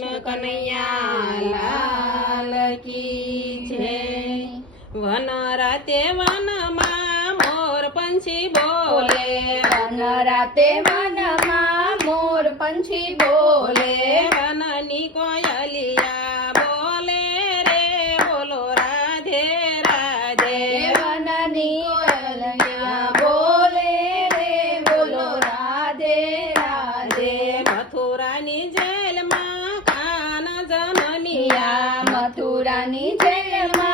કનૈયાલાલ કી છે. વન રાતે વનમાં મોર પંછી બોલે. વન રાતે વનમાં મોર પંછી બોલે મથુરાની જય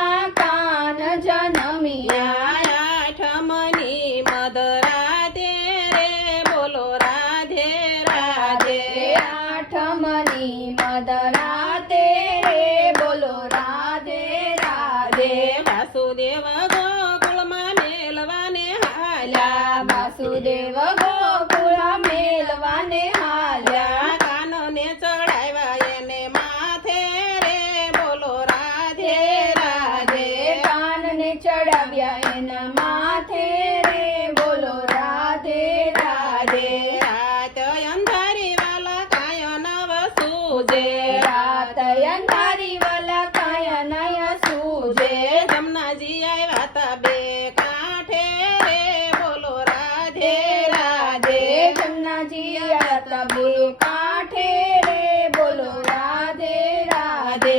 નયન તારી વાલા કાયા નયા સૂજે જમનાજી આવ્યા તા બે કાંઠે રે બોલો રાધે રાધે જમનાજી આવ્યા તા બે કાંઠે રે બોલો રાધે રાધે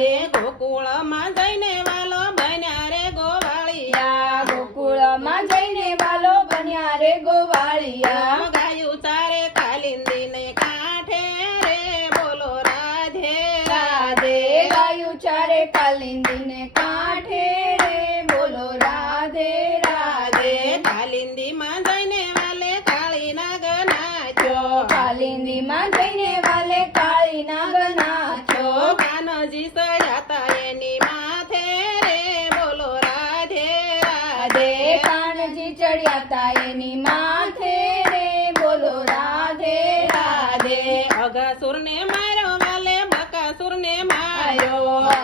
ઉચ્ચારે કાલિંદીને કાંઠે રે બોલો રાધે રાધે. કાલિંદીમાં જઈને વાલે કાળી નાગ નાચો કાલિંદીમાં જઈને વાલે કાળી નાગ નાચો કાનજી સજાતા એની માથે રે બોલો રાધે રાધે. કાનજી ચડ્યા એની માથે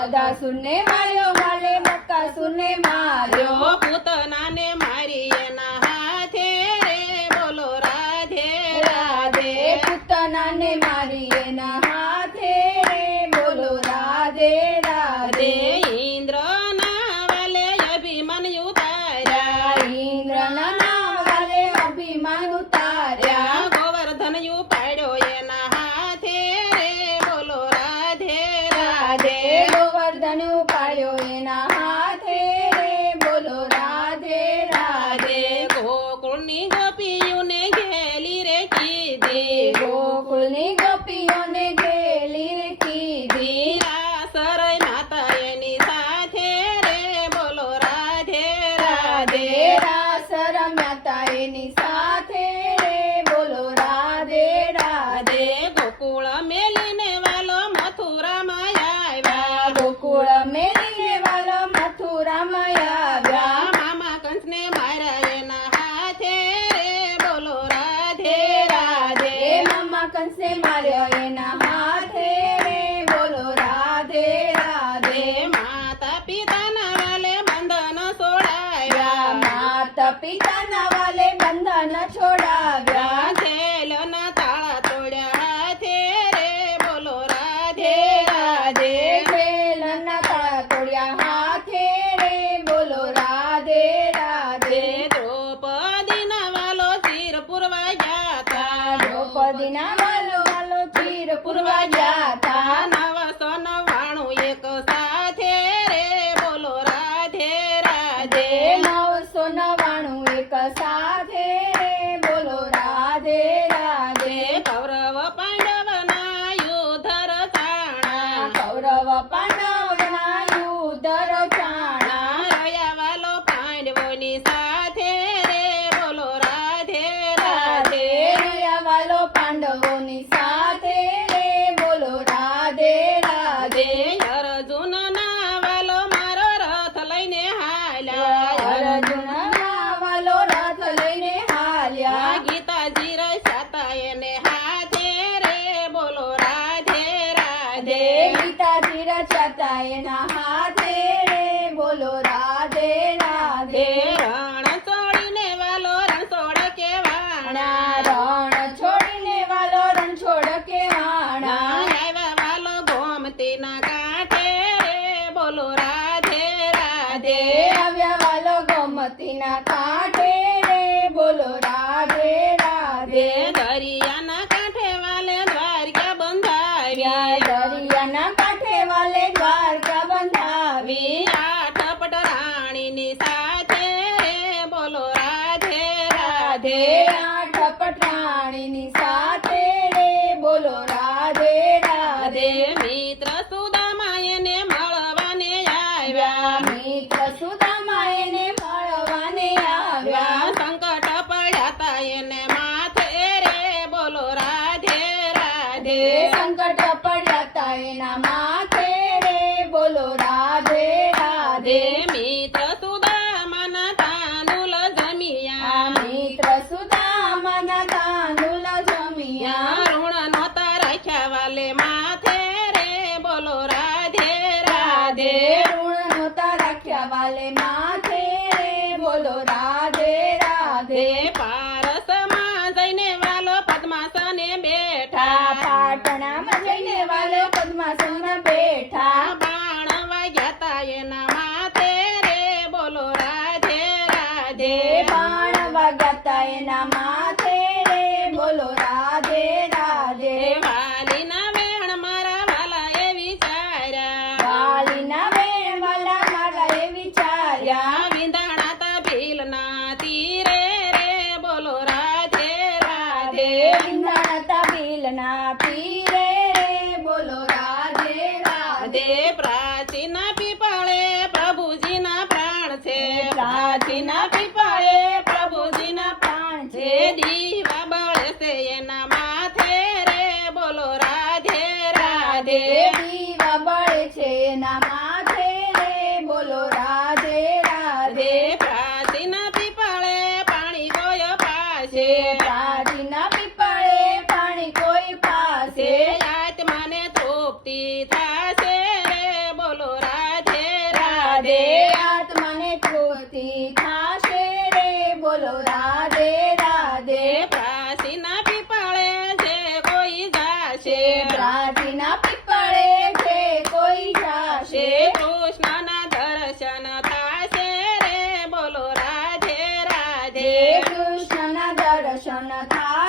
दादा सुने मारियो वाले मक्का सुने मारियो। पुतना ने मारी हाथे रे बोलो राधे राधे। पुतना ने मारी हाथे रे बोलो राधे। राधे। ઉપાડ્યો એના હાથે રે બોલો રાધે રાધે ગોકુળની ગોપીઓને ઘેલી રે કીધી ગોકુળની ગોપીઓને ઘેલી રે કીધી સરય માતા એની સાથે રે બોલો રાધે રાધે રાસ રમ્યા એની સાથે capitana va. દે આવ્યા વાલો ગોમતીના કાંઠે. Mama. બોલો રાધે રાધે. પારસમાં જઈને વાલો પદ્માસને બેઠા. પાટણામાં જઈને વાલો પદ્માસન બેઠા. બાણ વાગ્યાતા એના માથે રે. બોલો રાધે રાધે. બાણ વાગ્યાતા એના માથે Latina, baby. પાસે રે બોલો રાધે રાધે. પ્રાચીના પીપળે છે કોઈ જાશે. પ્રાચીના પીપળે છે કોઈ જાશે. કૃષ્ણના દર્શન થાશે રે બોલો રાધે રાધે. કૃષ્ણના દર્શન થા